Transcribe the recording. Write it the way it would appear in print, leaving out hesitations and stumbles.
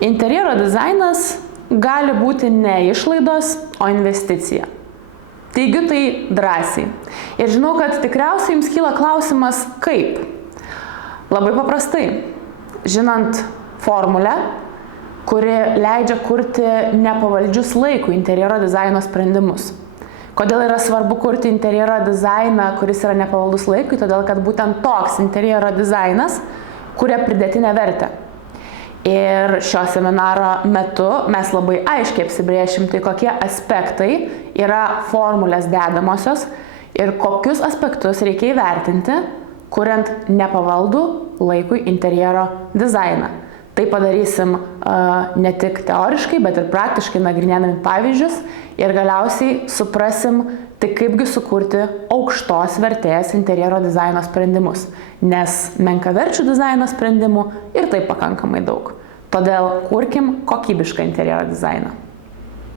Interjero dizainas gali būti ne išlaidos, o investicija. Teigiu tai drąsiai. Ir žinau, kad tikriausiai jums kyla klausimas, kaip. Labai paprastai. Žinant formulę, kuri leidžia kurti nepavaldžius laikui interjero dizaino sprendimus. Kodėl yra svarbu kurti interjero dizainą, kuris yra nepavaldus laikui? Todėl, kad būtent toks interjero dizainas kuria pridėtinę vertę. Ir šio seminaro metu mes labai aiškiai apsibrėšim, tai kokie aspektai yra formulės dedamosios ir kokius aspektus reikia įvertinti, kuriant nepavaldų laikui interjero dizainą. Tai padarysim ne tik teoriškai, bet ir praktiškai nagrinėdami pavyzdžius ir galiausiai suprasim, tai kaipgi sukurti aukštos vertės interjero dizaino sprendimus, nes menkaverčių dizaino sprendimų ir taip pakankamai daug. Todėl kurkim kokybišką interjero dizainą.